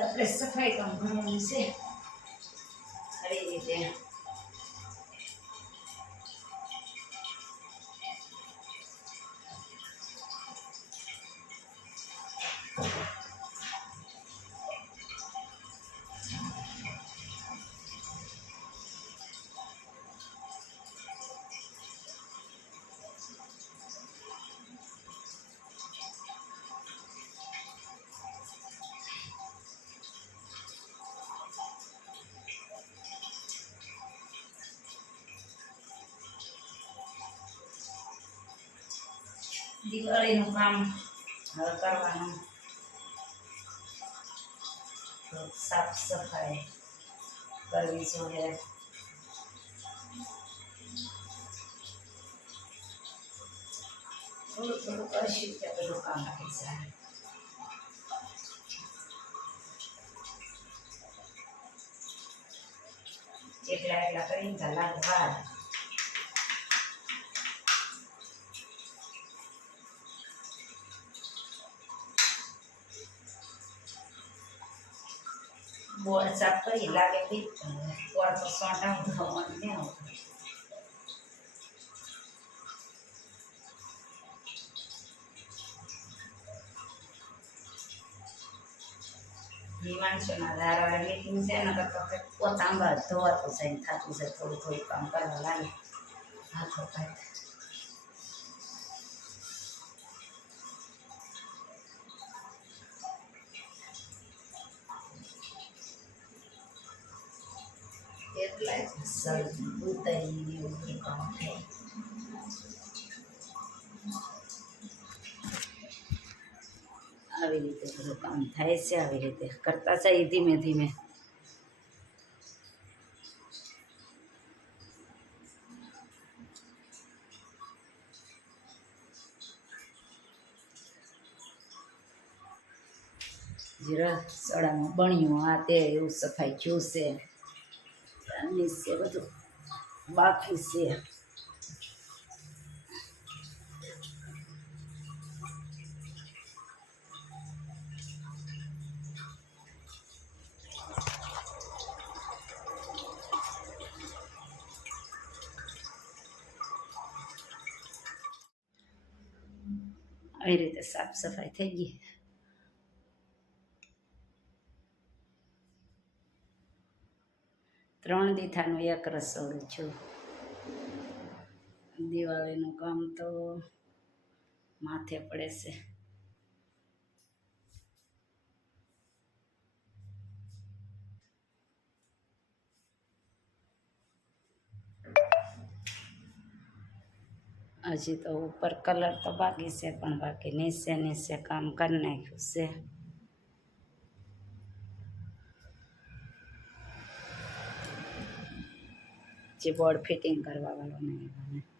આપણે સફાઈ કામ કરવાનું છે સારી રીતે. દિવાળીનું કામ હવે કરવાનું, તો સાફ સફાઈ કરવી જોઈએ. થોડું થોડું કરશું ત્યાં બધું કામ આવી જાય. એટલા કરીને કલાક બાદ બોર્ડ સાફ કરી લાગે બીજ બોર્ડ પર સોંટા ધોવાનું ને આવતું. માણસોના ધારવાળા મીટિંગ છે ને તો પોતાંબા ધોવાતું છે ને થતું છે, થોડું થોડું કામ કરવા લાગે હાથો પાય. એટલા જ શરદી ઉતરી એવું કામ થાય. આવી રીતે બધું કામ થાય છે, આવી રીતે કરતા જાય ધીમે ધીમે. રસોડામાં બન્યું આ તે એવું સફાઈ જોશે, નીચે બધું બાકી છે. આવી રીતે સાફ સફાઈ થઈ ગઈ. ત્રણ દીથાનું એક રસોડું છું. દિવાળીનું કામ તો માથે પડે છે. હજી તો ઉપર કલર તો બાકી છે, પણ બાકી નીચે નીચે કામ કરી નાખ્યું છે. જે બોર્ડ ફિટિંગ કરવા વાળો નહીં.